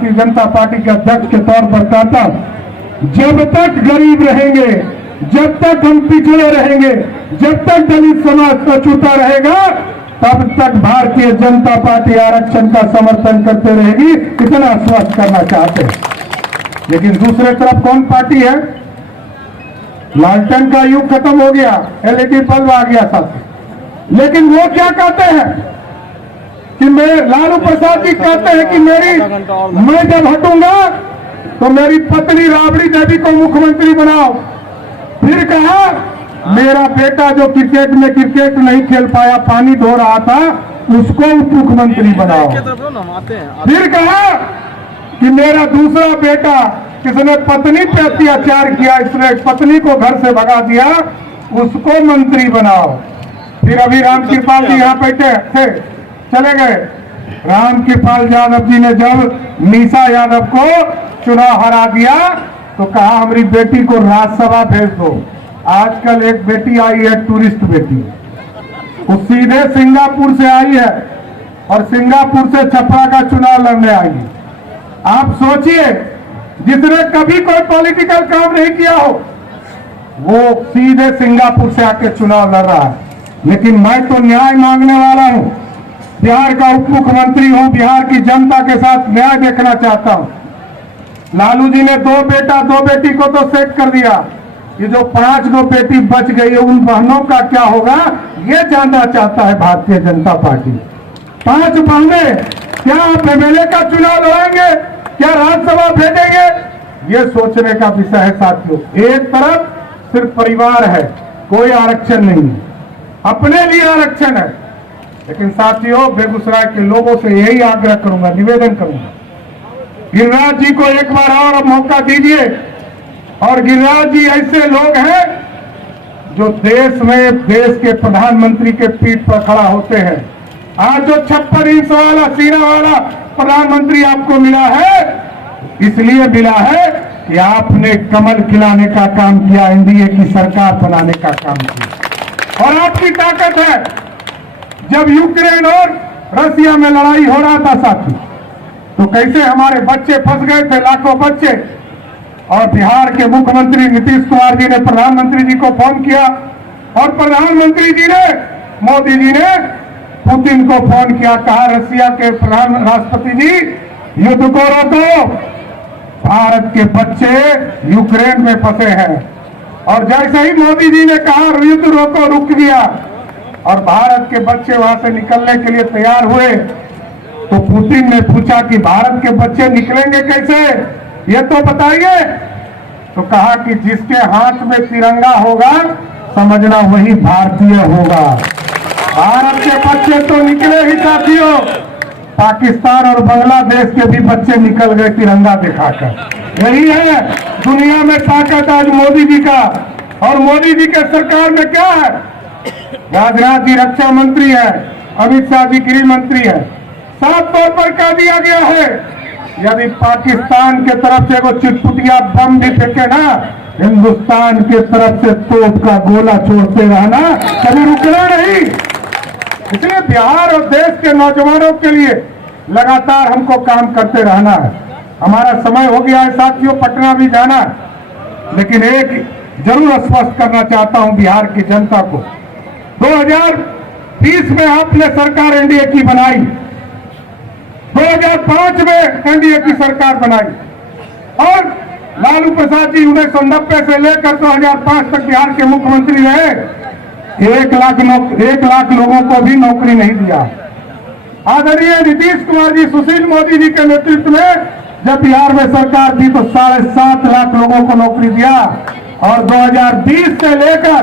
Bharatiya Janata party के अध्यक्ष के तौर पर कहता हूं, जब तक गरीब रहेंगे, जब तक हम पिछड़े रहेंगे, जब तक दलित समाज को छूता रहेगा, तब तक भारतीय जनता पार्टी आरक्षण का समर्थन करते रहेगी। इतना स्पष्ट करना चाहते हैं। लेकिन दूसरे तरफ कौन पार्टी है? लालटेन का युग खत्म हो गया, एलईडी बल्ब आ गया साथ। लेकिन वो क्या कहते हैं कि मैं, लालू प्रसाद जी कहते हैं कि मैं जब हटूंगा तो मेरी पत्नी राबड़ी देवी को मुख्यमंत्री बनाओ। फिर कहा मेरा बेटा जो क्रिकेट में क्रिकेट नहीं खेल पाया, पानी धो रहा था, उसको उप मुख्यमंत्री बनाओ। फिर कहा कि मेरा दूसरा बेटा किसने पत्नी पे अत्याचार किया, इसने पत्नी को घर से भगा दिया, उसको मंत्री बनाओ। फिर अभी रामकृपाल जी यहाँ बैठे थे, चले गए। रामकृपाल यादव जी ने जब मीसा यादव को चुनाव हरा दिया तो कहा हमारी बेटी को राज्यसभा भेज दो। आजकल एक बेटी आई है, टूरिस्ट बेटी, वो सीधे सिंगापुर से आई है और सिंगापुर से छपरा का चुनाव लड़ने आई है। आप सोचिए, जिसने कभी कोई पॉलिटिकल काम नहीं किया हो, वो सीधे सिंगापुर से आके चुनाव लड़ रहा है। लेकिन मैं तो न्याय मांगने वाला हूं, बिहार का उप मुख्यमंत्री हूं, बिहार की जनता के साथ न्याय देखना चाहता हूं। लालू जी ने 2 बेटा 2 बेटी को तो सेट कर दिया, ये जो 5 बेटी बच गई है उन बहनों का क्या होगा, ये जानना चाहता है भारतीय जनता पार्टी। 5 बहनें क्या आप एमएलए का चुनाव लड़ाएंगे, क्या राज्यसभा भेजेंगे, ये सोचने का विषय है साथियों। एक तरफ सिर्फ परिवार है, कोई आरक्षण नहीं है, अपने लिए आरक्षण है। लेकिन साथियों, बेगूसराय के लोगों से यही आग्रह करूंगा, निवेदन करूंगा, गिरिराज जी को एक बार और मौका दीजिए। और गिरिराज जी ऐसे लोग हैं जो देश में देश के प्रधानमंत्री के पीठ पर खड़ा होते हैं। आज जो 56 इंच वाला सीना वाला प्रधानमंत्री आपको मिला है, इसलिए मिला है कि आपने कमल खिलाने का काम किया, एनडीए की सरकार बनाने का काम किया। और आपकी ताकत है, जब यूक्रेन और रसिया में लड़ाई हो रहा था साथी, तो कैसे हमारे बच्चे फंस गए थे, लाखों बच्चे। और बिहार के मुख्यमंत्री नीतीश कुमार जी ने प्रधानमंत्री जी को फोन किया और प्रधानमंत्री जी ने, मोदी जी ने पुतिन को फोन किया, कहा रसिया के राष्ट्रपति जी युद्ध को रोको, भारत के बच्चे यूक्रेन में फंसे हैं। और जैसे ही मोदी जी ने कहा युद्ध रोको, रुक गया और भारत के बच्चे वहां से निकलने के लिए तैयार हुए, तो पुतिन ने पूछा कि भारत के बच्चे निकलेंगे कैसे, ये तो बताइए। तो कहा कि जिसके हाथ में तिरंगा होगा समझना वही भारतीय होगा। भारत के बच्चे तो निकले ही साथियों, पाकिस्तान और बांग्लादेश के भी बच्चे निकल गए तिरंगा दिखाकर। यही है दुनिया में ताकत आज मोदी जी का। और मोदी जी के सरकार में क्या है, राजनाथ जी रक्षा मंत्री है, अमित शाह जी गृह मंत्री है। साफ तौर पर कह दिया गया है, यदि पाकिस्तान के तरफ से वो चिटपुटिया बम भी फेंके ना, हिंदुस्तान के तरफ से तोप का गोला छोड़ते रहना, कभी रुकना नहीं। इसलिए बिहार और देश के नौजवानों के लिए लगातार हमको काम करते रहना है। हमारा समय हो गया है साथियों, पटना भी जाना है। लेकिन एक जरूर स्पष्ट करना चाहता हूं बिहार की जनता को, 2020 में आपने सरकार एनडीए की बनाई, 2005 में एनडीए की सरकार बनाई और लालू प्रसाद जी 1990 से लेकर 2005 तक बिहार के मुख्यमंत्री रहे। 1 लाख लोगों को भी नौकरी नहीं दिया। आदरणीय नीतीश कुमार जी, सुशील मोदी जी के नेतृत्व में जब बिहार में सरकार थी तो 7.5 लाख लोगों को नौकरी दिया। और 2020 से लेकर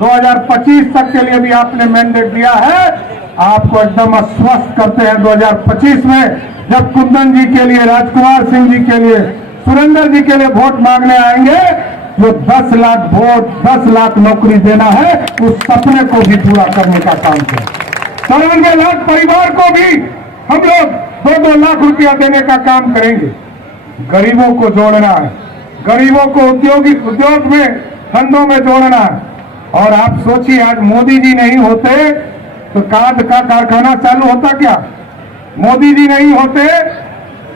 2025 तक के लिए भी आपने मैंडेट दिया है। आपको एकदम आश्वस्त करते हैं 2025 में जब कुंदन जी के लिए, राजकुमार सिंह जी के लिए, सुरेंद्र जी के लिए वोट मांगने आएंगे, जो 10 लाख वोट, 10 लाख नौकरी देना है, उस सपने को भी पूरा करने का काम करें। 94 लाख परिवार को भी हम लोग 2-2 लाख रुपया देने का काम करेंगे। गरीबों को जोड़ना है, गरीबों को उद्योग में, धंधों में जोड़ना है। और आप सोचिए, आज मोदी जी नहीं होते तो खाद का कारखाना चालू होता क्या? मोदी जी नहीं होते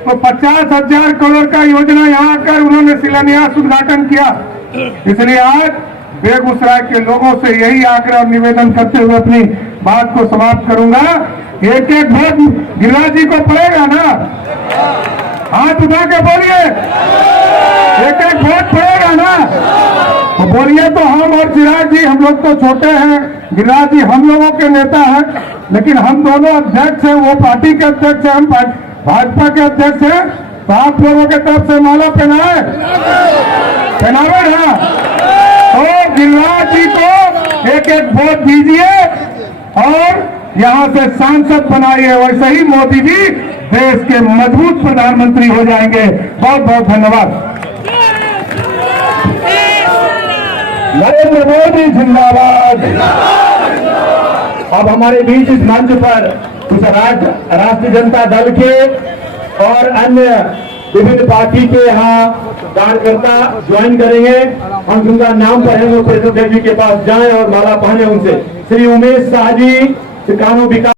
तो 50,000 करोड़ का योजना यहाँ आकर उन्होंने शिलान्यास उद्घाटन किया। इसलिए आज बेगूसराय के लोगों से यही आग्रह और निवेदन करते हुए अपनी बात को समाप्त करूंगा। एक एक वोट गिरिराज जी को पड़ेगा ना? हाथ उठा के बोलिए, एक एक वोट पड़ेगा ना? तो बोलिए तो हम और गिरिराज जी, हम लोग तो छोटे हैं, गिरिराज जी हम लोगों के नेता हैं, लेकिन हम दोनों अध्यक्ष हैं, वो पार्टी के अध्यक्ष हैं, हम भाजपा के अध्यक्ष हैं। तो आप लोगों के तरफ से माला पहनावे ना? तो गिरिराज जी को एक एक वोट दीजिए और यहां से सांसद बनाइए। वैसे ही मोदी जी देश के मजबूत प्रधानमंत्री हो जाएंगे। बहुत बहुत धन्यवाद। नरेंद्र मोदी जिंदाबाद। अब हमारे बीच इस मंच पर कुछ राष्ट्रीय जनता दल के और अन्य विभिन्न पार्टी के यहाँ कार्यकर्ता ज्वाइन करेंगे। हम जिनका नाम पर है वो प्रेसिडेंट जी के पास जाएं और माला पहने उनसे। श्री उमेश शाह जी, कानून विकास